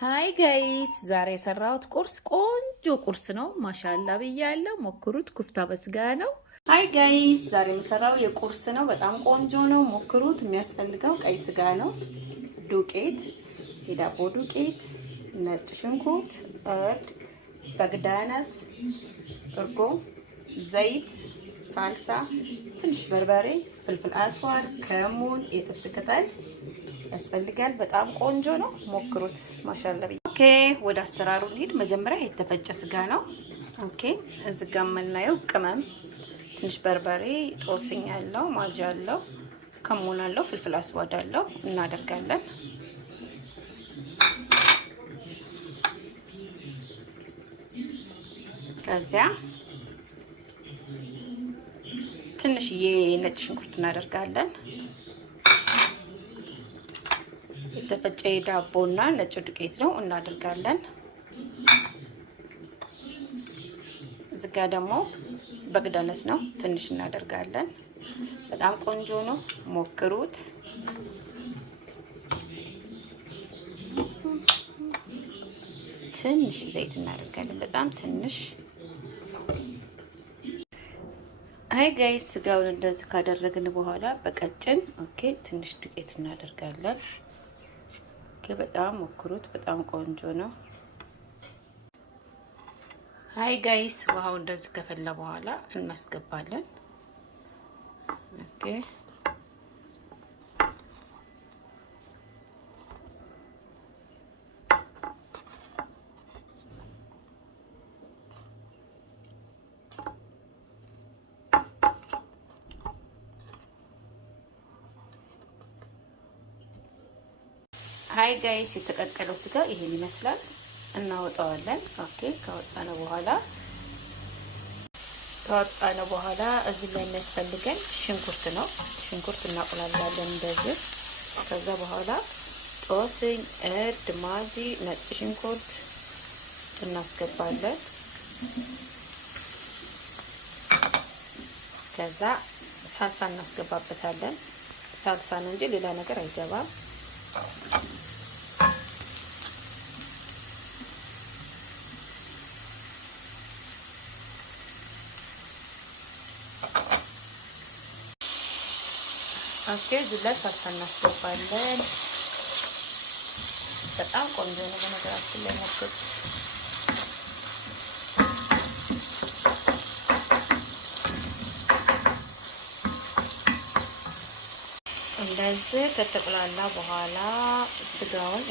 ሃይ ጋይስ ዛሬ የሰራሁት ቁርስ ቆንጆ ቁርስ ነው። ማሻአላ ብያለሁ። ሞክሩት። ኩፍታ በስጋ ነው። ሃይ ጋይስ ዛሬ የምሰራው የቁርስ ነው። በጣም ቆንጆ ነው። ሞክሩት። የሚያስፈልገው ቀይ ስጋ ነው፣ ዱቄት፣ የዳቦ ዱቄት፣ ነጭ ሽንኩርት፣ እርድ፣ በግዳነስ፣ እርጎ፣ ዘይት፣ ሳልሳ፣ ትንሽ በርበሬ፣ ፍልፍል አስዋር፣ ከሙን፣ የጥብስ ቅጠል ያስፈልጋል። በጣም ቆንጆ ነው። ሞክሩት። ማሻአላ። ኦኬ ወደ አሰራሩ እንሂድ። መጀመሪያ የተፈጨ ስጋ ነው። ኦኬ እዚህ ጋር የምናየው ቅመም፣ ትንሽ በርበሬ፣ ጦስኝ ያለው፣ ማጅ ያለው፣ ከሙን አለው፣ ፍልፍል አስዋድ አለው እናደርጋለን። ከዚያ ትንሽዬ ነጭ ሽንኩርት እናደርጋለን። የተፈጨ ዳቦና ነጭ ዱቄት ነው እናደርጋለን። እዚህ ጋር ደግሞ በግዳነስ ነው ትንሽ እናደርጋለን። በጣም ቆንጆ ነው። ሞክሩት። ትንሽ ዘይት እናደርጋለን፣ በጣም ትንሽ። አይ ጋይስ ስጋውን እንደዚህ ካደረግን በኋላ በቀጭን ትንሽ ዱቄት እናደርጋለን። በጣም ሞክሩት። በጣም ቆንጆ ነው። ሃይ ጋይስ ውሃው እንደዚህ ከፈላ በኋላ እናስገባለን። ሃይ ጋይስ የተቀቀለው ስጋ ይሄን ይመስላል። እናወጣዋለን። ካወጣነው በኋላ እዚህ ላይ የሚያስፈልገን ሽንኩርት ነው። ሽንኩርት እናቆላላለን እንደዚህ። ከዛ በኋላ ጦስኝ፣ እርድ፣ ማጂ፣ ነጭ ሽንኩርት እናስገባለን። ከዛ ሳልሳ እናስገባበታለን። ሳልሳ ነው እንጂ ሌላ ነገር አይገባም። እዚህ ላይ ሳልሳ እናስገባለን። በጣም ቆንጆ ነው። በነገራችን ላይ ሞክሩት። እንደዚህ ከተቆላላ በኋላ ስጋውን